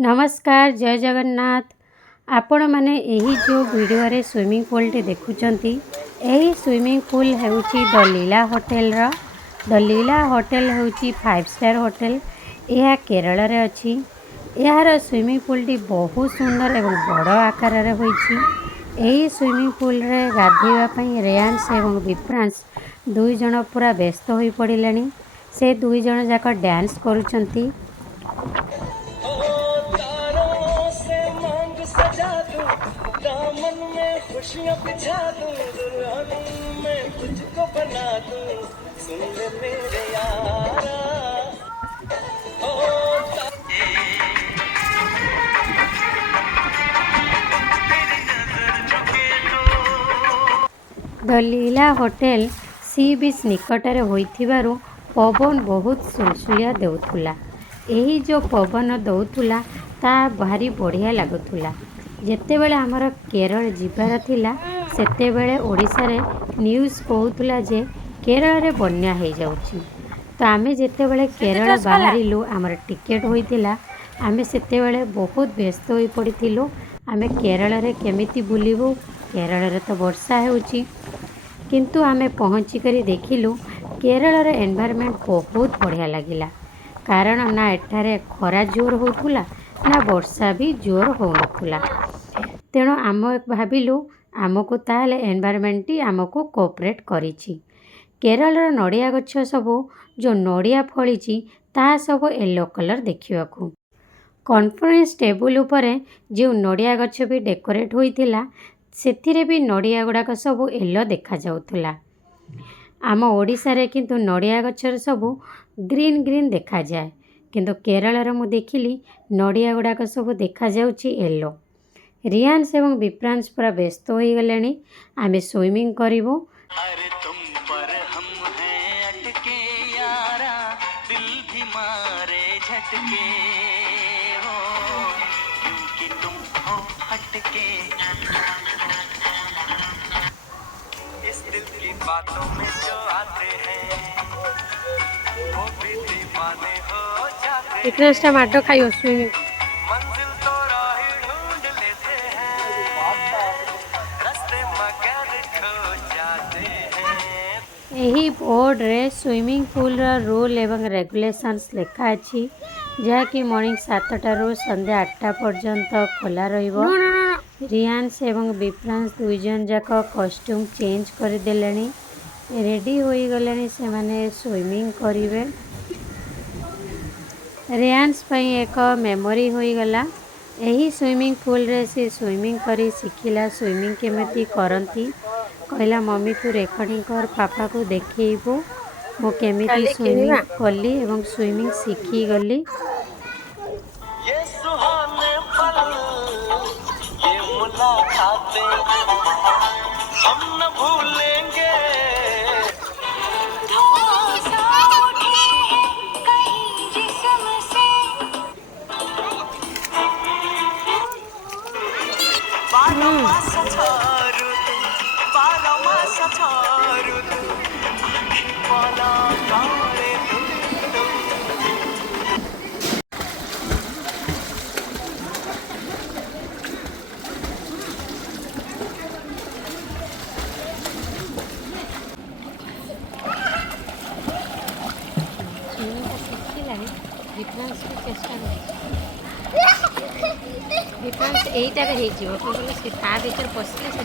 नमस्कार जय जगन्नाथ। आपण माने एही जो वीडियो रे स्विमिंग पूल टी देखुचंती एही स्विमिंग पूल हेउची द लीला होटल रा। द लीला होटल हेउची 5 स्टार होटल। यह केरल रे अछि। यार स्विमिंग पूल टी बहुत सुंदर एवं बड़ आकार रे होईची। एही स्विमिंग पूल रे गाधेवा पई रेयांश एवं विप्रांश दुई जण पूरा व्यस्त होई पडिलेनी। से दुई जण जाक डांस करूचंती। दामन में खुशियां बिछा दूं, दुल्हन में तुझको बना दूं, सुन ले मेरे यारा। द लीला होटेल सी बीच निकटरे होइथिबारु पवन बहुत सुलसुलिया देउथुला। एही जो पवन दउथुला ता भारी बढ़िया लागुथुला। जेतेबेले हमर केरल जिबार थिला सेतेबेले ओडिसा रे न्यूज़ कहउथुला जे केरल रे बन्या हे जाउची। तो आमे जेतेबेले केरल बाहरिलु हमर टिकेट होइतिला आमे सेतेबेले बहुत व्यस्त होई पडिथिलु। आमे केरल रे केमिति बुलिबु, केरल रे तो वर्षा हेउची किंतु आमे पहुँची करी देखिलु केरल रे एनवायरनमेंट बहुत बढ़िया लागिला। कारण ना एठारे खरा जोर होउथुला ना वर्षा भी जोर होउनथुला। तेणु आम भाविलु आमको ताले एनवायरनमेंट टी आमको कोऑपरेट करिछि। केरल रो नडिया गछ सबो जो नडिया फळिछि ता सब येलो कलर देखिबाकू। कॉन्फ्रेंस टेबल उपरे जो नडिया गछ भी डेकोरेट होइथिला सेथिरे भी नडिया गुडाक सब येलो देखा जाउथुला। आम ओडिसा रे किंतु नडिया गछर सब ग्रीन ग्रीन देखा जाए किंतु केरल रे मु देखिली नडिया गुडाक सब देखा जाउछि येलो। रियांश एवं विप्रांश पूरा व्यस्त होई गलेनी। आमे स्विमिंग करिवो। अरे तुम पर हम हैं अटके यारा, दिल भी मारे झटके हो, क्योंकि तुम हो हटके। इस दिल की बातों में जो आते हैं वो भी दीवाने हो जाते विप्रांश टा माडो खाइयो स्विमिंग। मंजिल तो राह ढूंढ लेते हैं, रास्ते मगर खो जाते हैं। एही बोर्ड रे स्विमिंग पूल रा रूल एवं रेगुलेशंस लेखा अछि जहा कि मॉर्निंग 7 टारू संध्या 8 पर्यंत खोला रहिबो। रियांश एवं विप्रांश दुई जन जाक कॉस्ट्यूम चेंज कर देलेनी, रेडी होई गलेनी से माने स्विमिंग करिवे। रियांश पई एक मेमोरी होई गला। एही स्विमिंग पूल रे से स्विमिंग करी सिखिला स्विमिंग केमिति करंती। कहला मम्मी तू रेकर्डिंग कर पापा को देखैबो मो केमिति स्विमिंग कली एवं स्विमिंग सिखी गली। ये सुहाने पल, ये मुलाकातें हम न भूलेंगे। बारो मास छारू तू, बारो मास छारू तू, आखी पाला काले तू। स्विमिंग का सिखिलानी विप्रांश को चेष्टा कर। विप्रांश एईटा रे हे जिवो कोन से ता भीतर पसिले से